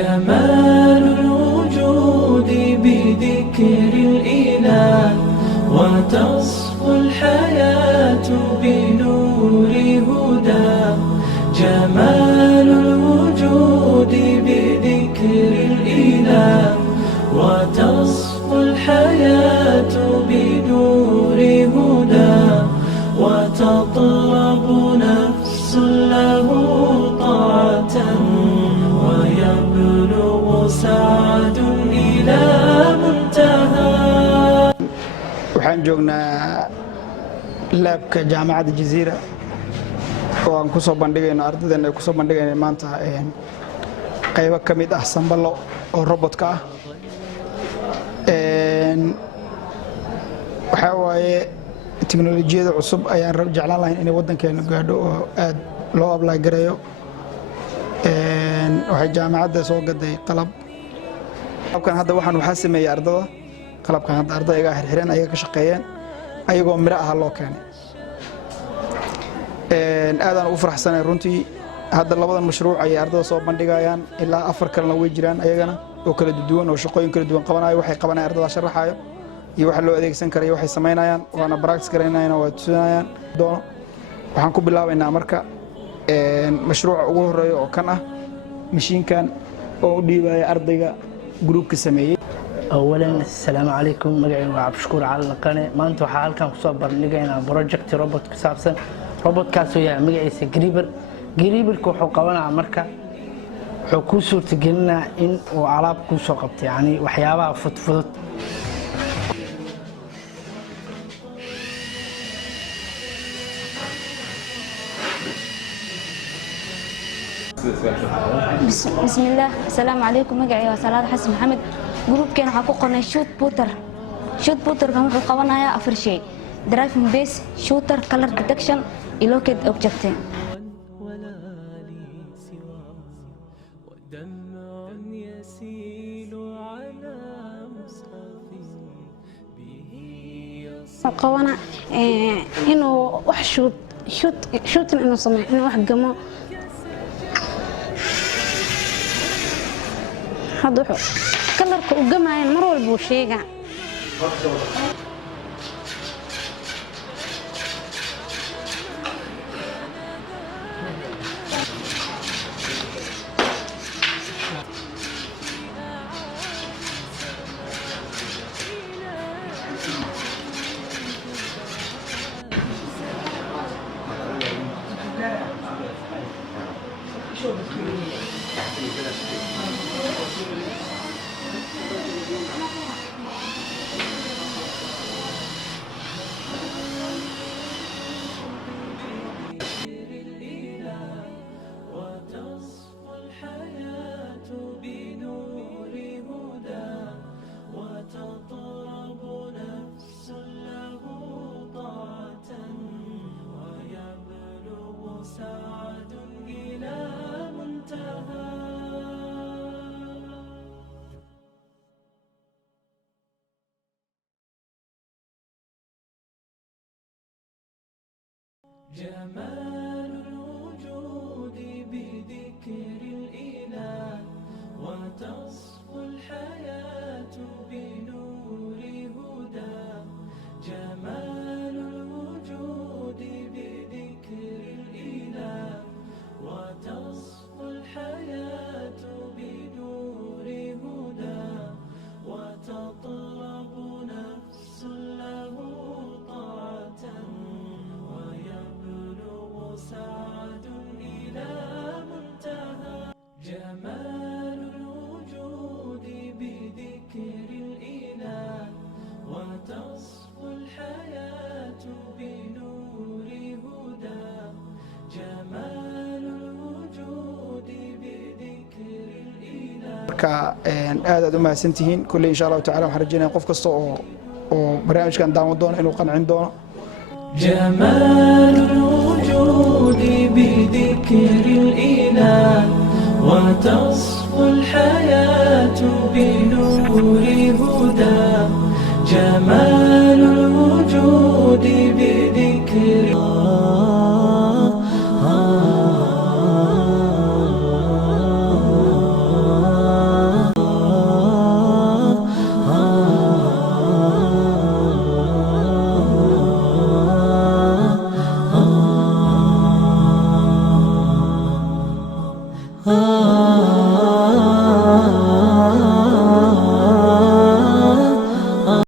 جمال الوجود بذكر الإله وتصفو الحياة بنور هدى. جمال الوجود بذكر الإله وتصفو الحياة بنور هدى. وتطلب نفس له طاعة ويبلغ سعد إلى منتهى. waxaan joognaa laabka jaamacadda Jazeera oo aan ku soo bandhigayno ardaydeena ay ku soo bandhigayno maanta qaybo ka mid ah sambalo oo robotka ah. waxa waaye tiknoolajiyada cusub ayaan jeclaan lahayn inay wadankeena gaadho oo aad loo apply gareeyo. waxay jaamacadda soo gaday qalabkan hadda waxaa sameeyay ardada qalabkan hadda ardayga xirxiran ayaga ka shaqeeyeen ayagoo miro ah loo keenay. aadaan ugu faraxsanahay runtii hadda labadan mashruuc ay ardada soo bandhigayaan ilaa 4 kalena way jiraan ayagana oo kala duwan oo shaqooyin kala duwan qabanaayo. waxay qabanayaan ardada sharaxayo iyo waxa loo adeegsan karayo waxay sameynayaan waana practice gareynayaan waa tusinayaan doono. waxaan ku bilaabaynaa marka mashruuca ugu horeeyo oo kan ah mashiinkan oo u dhiibaya ardayga groupka sameeyay. أولاً السلام عليكم مقعي وعبد الشكور على القناة ما أنتوا حال كان كسب برنامجنا بروجكت روبوت كسابسن روبوت كاسويا مقعي قريبر كوحو قوانا عمركا حكوسو تجينا إن وعلاب كوسو قبط يعني وحيابها فضفضت. بسم الله السلام عليكم مقعي وسلام حسن محمد جروب كان حقوقنا شوت بوتر كان قوانا يا أفر شيء درايفنج بيس شوتر كلر ديتكشن إلوكيد أوبجكتين. قوانا إنه وح شوت إنه صمع إنه وح جمو هذا كلر وجمع مرة البوشيجا. سعد إلى منتهى. جمال الوجود بذكر الإله وتصفو الحياة بنور هدى. جمال الوجود بذكر الإله وتصفو الحياة بنور هدى. وتطلب نفس له طاعة ويبلغ سعد إلى منتهى. جمال الوجود بذكر الإله وتصفو الحياة بنور هدى. جمال الوجود بذكر الإله. marka aad u mahadsantihiin kulli insha Allah ta'ala waxaan rajaynayaa qof kasta oo barnaamijkan daawan doona inuu qancin doono. جمال الوجود بذكر الإله وتصفو الحياة بنور هدى. جمال